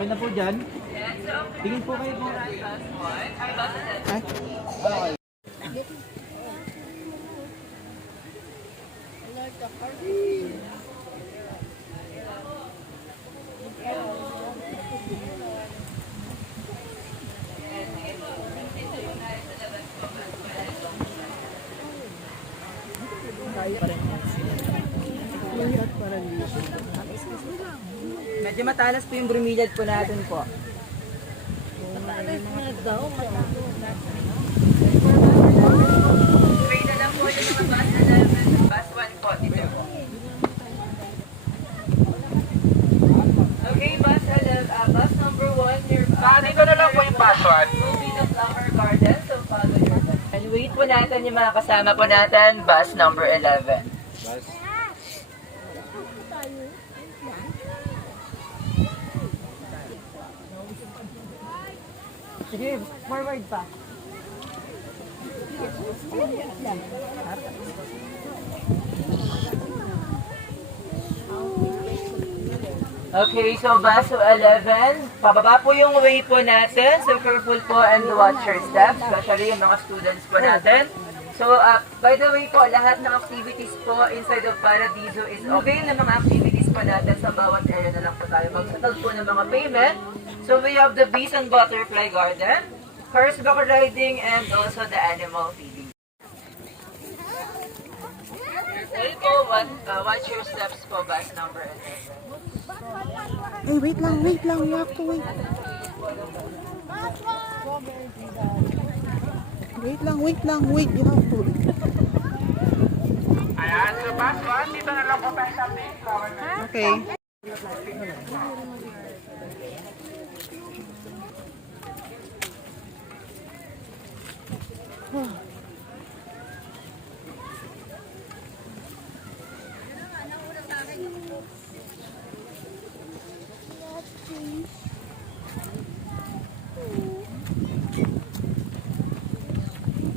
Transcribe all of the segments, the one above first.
Okay na po dyan. Tingin po kayo po. Ay. Okay. Medyo matalas po yung bromeliad po natin po. Three na lang po yung mga bus 11. Bus 1 po, dito po. Okay, bus 11, bus number 1 here. Dito na lang po yung password. Will be the flower garden, so follow your bus. And wait po natin yung mga kasama po natin, bus number 11. Bas. Sige, forward pa. Okay, so bus 11, pababa po yung way po natin. So careful po and watch your steps, especially yung mga students po natin. So, by the way po, lahat ng activities po inside of Paradiso is okay na mga activities po natin sa bawat area na lang po tayo. Magsettle po ng mga payment. So, we have the bees and butterfly garden, horseback riding, and also the animal feeding. Okay po, watch your steps po, bus number 11. Hey, wait lang. You have to wait. Wait lang. You have to wait. Ayan, so password. Dito na lang po tayo sa ating flower na. Okay.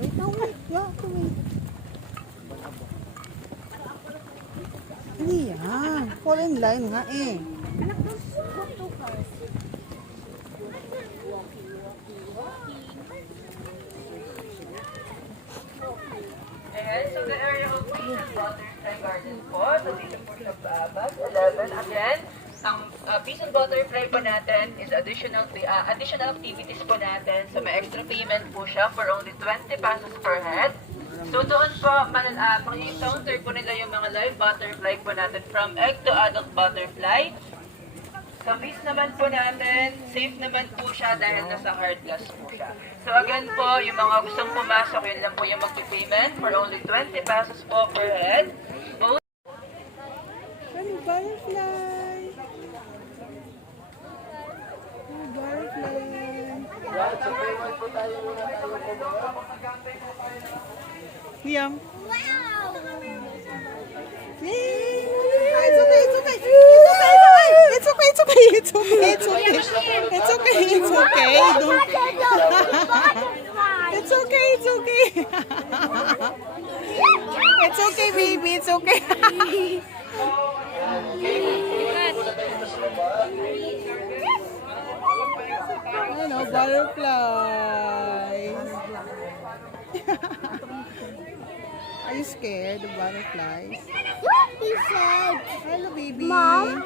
Wait lang, wait. You have to wait. Hindi yan. Fall in line nga eh. Ayan, so the area of Bees and Butterfly Garden po. So dito po siya bus 11. Again, ang Bees and Butterfly po natin is additional activities po natin. So may extra payment po siya for only 20 pesos per head. So doon po, pang-encounter po nila yung mga live butterfly po natin from egg to adult butterfly. Sa bees naman po natin, safe naman po siya dahil nasa hard glass po siya. So again po, yung mga gustong pumasok, yun lang po yung magpipayment for only 20 pesos po per head. Both Ano, butterfly? Oh, butterfly. Liam. Wow! Yay! It's okay. It's okay, baby. It's okay. Ano, butterflies. Are you scared of butterflies? He said, Hello, baby. Mom,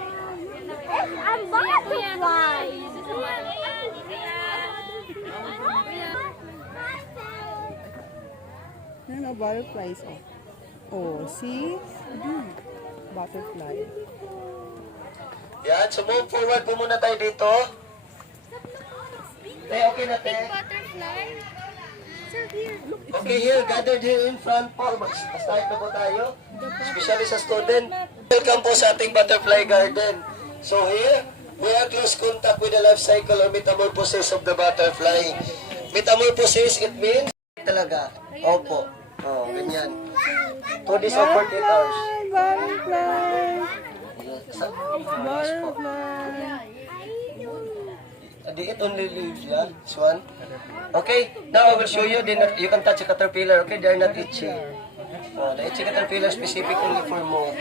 I'm butterfly. No, butterflies. Oh, see? Butterfly. Yan, so move forward po muna tayo dito. Okay na, te. Butterfly. Sir, here. Okay, here, gathered here in front po. Mag-start na po tayo. Especially sa student. Welcome po sa ating butterfly garden. So here, we are close contact with the life cycle or metamorphosis of the butterfly. Metamorphosis, it means talaga. Opo. Oh, ganyan. 2 days or 48 hours. Butterfly. Butterfly. It only leaves, yeah? This one. Okay, now I will show you. You can touch a caterpillar, okay? They are not itchy. Oh, the itchy caterpillar specific only for moth.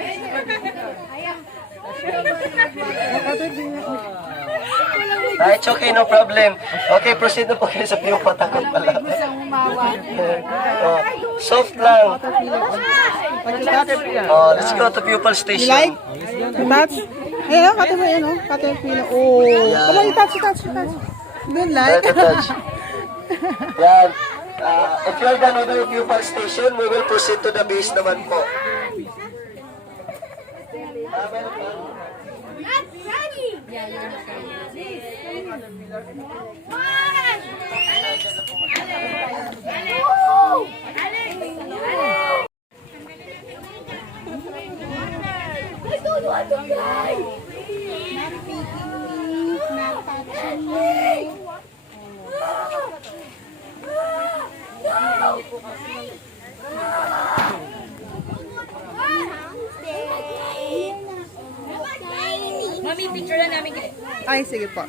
Walang Ah, it's okay, no problem. Okay, proceed na po kayo sa view patakot pala. Oh, soft lang. Oh, let's go to pupil You station. like? Touch? Ayan, caterpillar, ayan, oh. Caterpillar. Oh. Come on, touch. Don't like? Touch. Yan. If you're done with the pupil station, we will proceed to the base naman po. Mami, picture na namin kayo. Ay, sige po.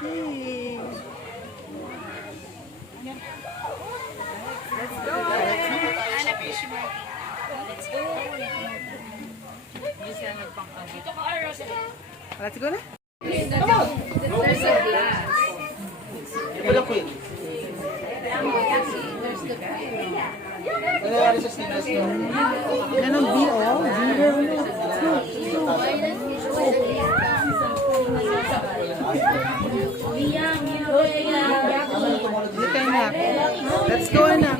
Hey. Let's go na. Wala queen. Ano nangyari sa stainless nyo? Yan ang B, oh. Let's go na.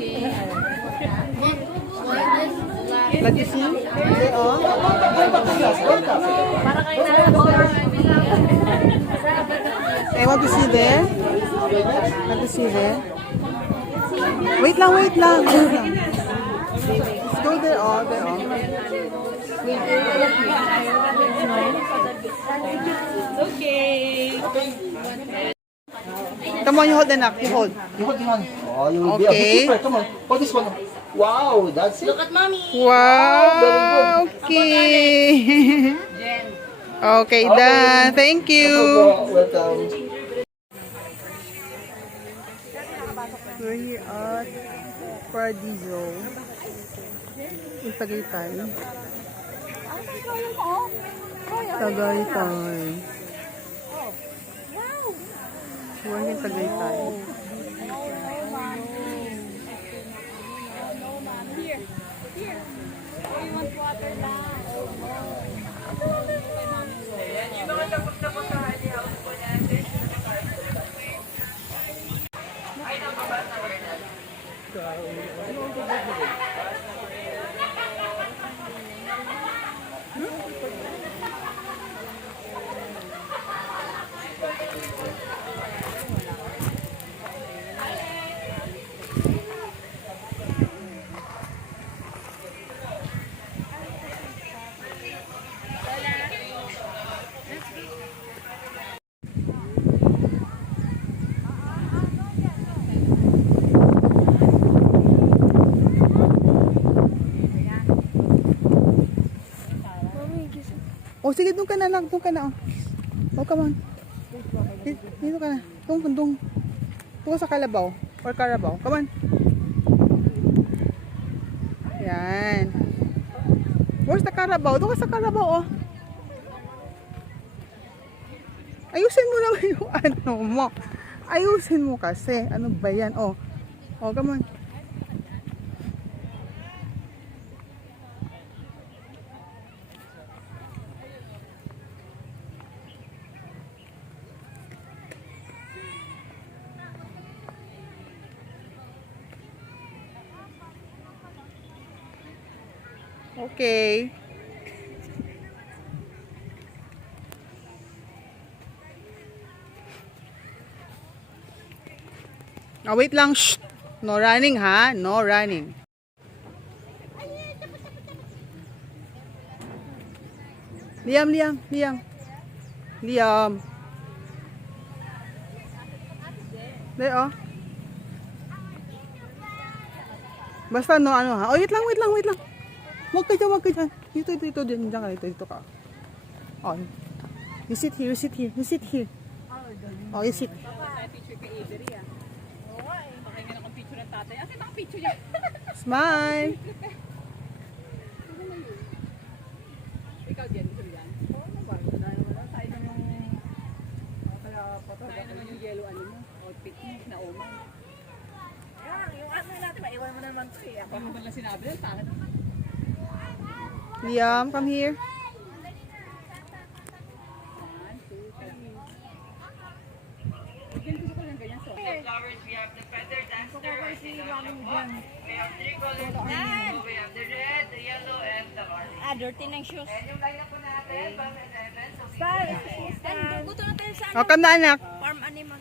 Like you see? Okay, oh. I want to see there. Want to see there. Wait lang. Let's go there, oh. There, oh. Come on, you hold the knock. You hold. You hold on. Oh, you will be a Okay. bookkeeper. Come on. Hold this one. Wow, that's it. Wow. Okay. Okay, done. Thank you. Welcome. We're here at Paradiso in Tagaytay. We're here in Tagaytay. Yung mga tapos-tapos sa house po natin. Ay, nakabasa ko rin natin. Oh, sige, doon ka na lang. Doon ka na, oh. Oh, come on. Dito ka na. Doon ka sa Kalabaw. Or Carabao. Come on. Yan. Where's the Carabao? Doon ka sa Carabao, oh. Ayusin mo naman yung ano mo. Ayusin mo kasi. Ano ba yan? Oh. Oh, come on. Okay. Oh, wait lang. Shh. No running, ha? No running. Liam. There, oh. Basta no, ano ha? Oh, wait lang. Huwag ka dyan. Dito, dyan ka. Oh. You sit here. Oh, you sit. Smile. Liam, come here. Flowers, we have the feather duster, we have three colors, we have the red, the yellow, and the orange. Dirty ng shoes. And yung lineup po natin, from 11, so Buto na tayo sa Oh, come na anak. farm animal.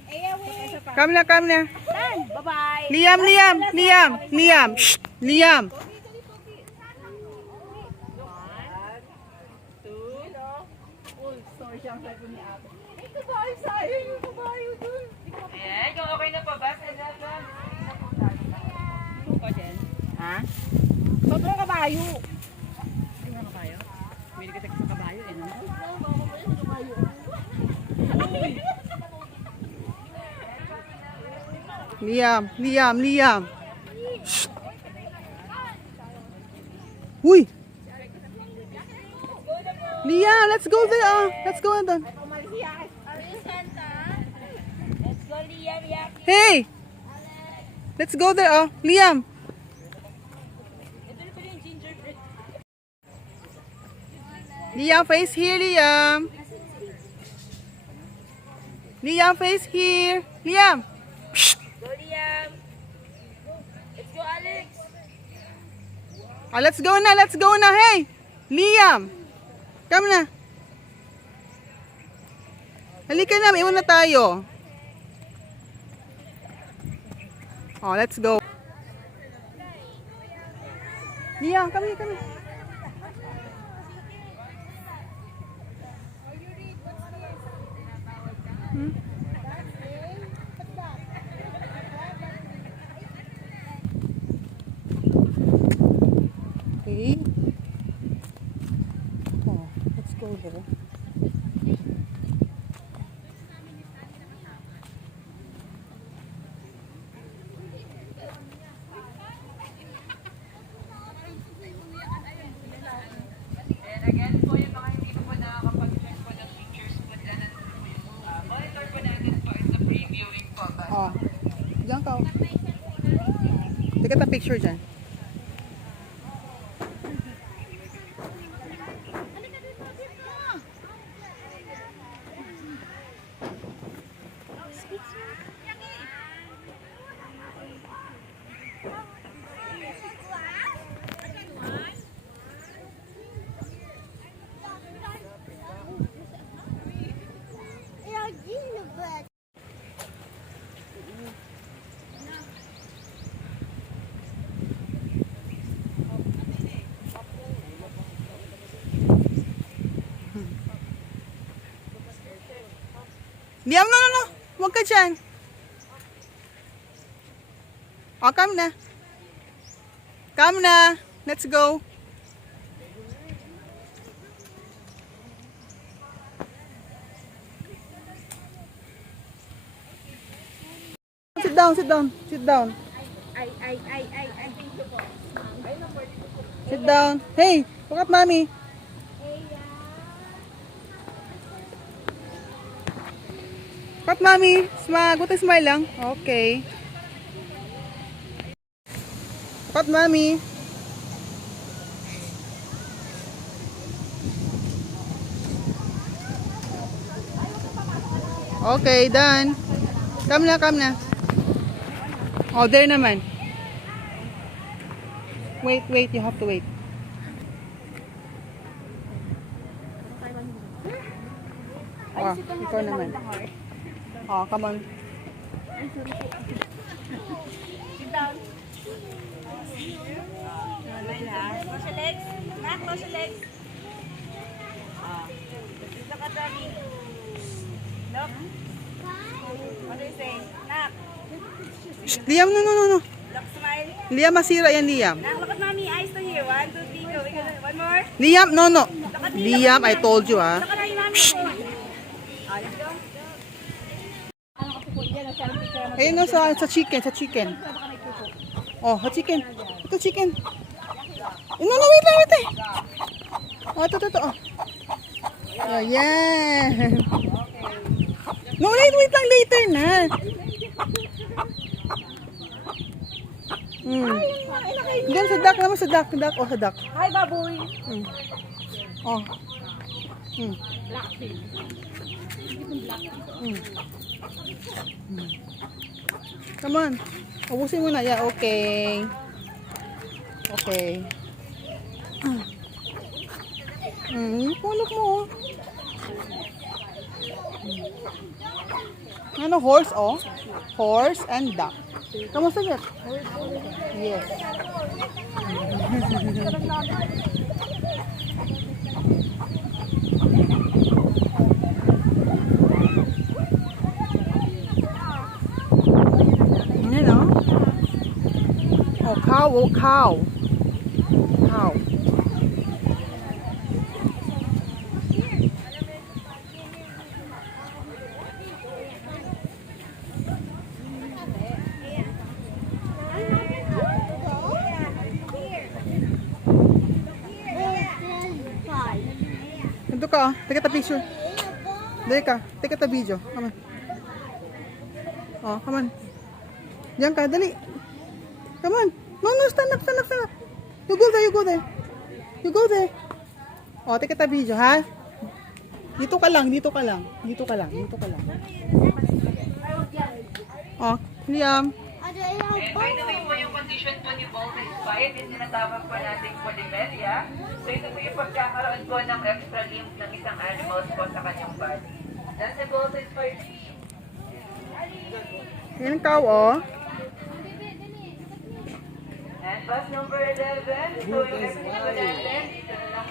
Come na, come na. Bye-bye. Liam, Liam, Liam, Liam. Shh, Liam. ayan, kung okay na pa ba, sila ba? Ha? Sobrang kabayo. Sobrang kabayo? May ka sa kabayo eh, no? Liam, Liam, Liam. Shh. Uy. Liam, let's go there. Let's go doon. Let's go, Liam. Yeah. Hey. Let's go there. Liam. Ito na pala yung gingerbread. Liam, face here, Liam. Liam, face here. Liam. Go, Liam. Let's go, Alex. Let's go na, let's go na. Hey, Liam. Come na. Halika na, iwan na tayo. Let's go. Liam, come here, come here. Okay. Let's go there. And again po, yung mga hindi po nakakapag-check po ng pictures po, dyan na po yung monitor po natin po is the previewing po. Diyan ka. Take a picture dyan. Liam, no. Huwag ka dyan. Come na. Come na. Let's go. Sit down, sit down, sit down. Ay. Sit down. Hey, look at mommy. Look at mommy. Smile. Good smile lang. Okay. Look at mommy. Okay, done. Come na, come na. Oh, there naman. Wait, you have to wait. Ikaw naman. Come on. Close your legs. Nak, close your legs. Look at Daddy. Look. What do you say? Nak. Shh, Liam, no. Look, smile. Liam, masira yan, Liam. Nak, look at mommy. Eyes to here. 1, 2, 3, go. One more. Liam, no. Liam, I told you, Look at mommy, mommy. Let's go. Ayun no, sa chicken, Oh, chicken. Ito chicken. No, no, wait lang, wait. Oh, ito. Oh. Ayan. No, wait lang, later na. Diyan sa duck naman, sa duck. Oh, sa duck. Hi, baboy. Oh. Blackfin. Come on. Ubusin mo na. Yeah, okay. Okay. Pulok mo. Ano, horse, oh. Horse and duck. Kamusta yun? Yes. Ayan, oh. Oh, cow, oh, cow. Cow. Ito ka, take a picture. Dali ka, take a video. Come on. Oh, come on. Diyan ka, dali. Come on. No, stand up. You go there. Oh, take a video, ha? Dito ka lang. Oh, Liam. And by the way po, yung condition po ni Bolt is fine. Yung tinatawag po natin polymeria. So ito po yung pagkakaroon po ng extra limb ng isang animals po sa kanyang body. That's the Bolt is fine. Yan ka, oh. And bus number 11. So yung extra po natin, dito na lang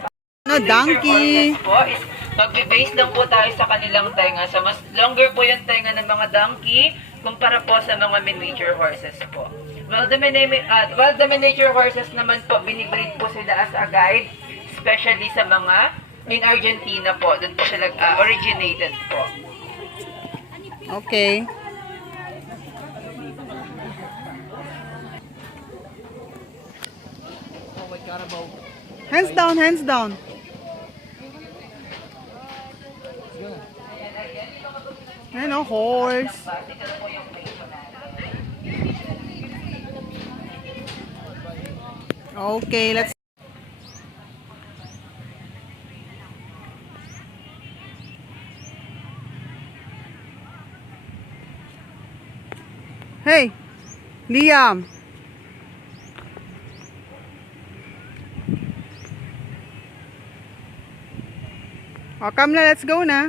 po. Na donkey. Horses po is magbe-base lang po tayo sa kanilang tenga. So mas longer po yung tenga ng mga donkey kumpara po sa mga miniature horses po. Well, the miniature horses naman po, binibreed po sila as a guide, especially sa mga in Argentina po. Doon po sila originated po. Okay. Hands down. Ayan, oh, horse. Okay, let's... Hey, Liam. Oh, come na, let's go na.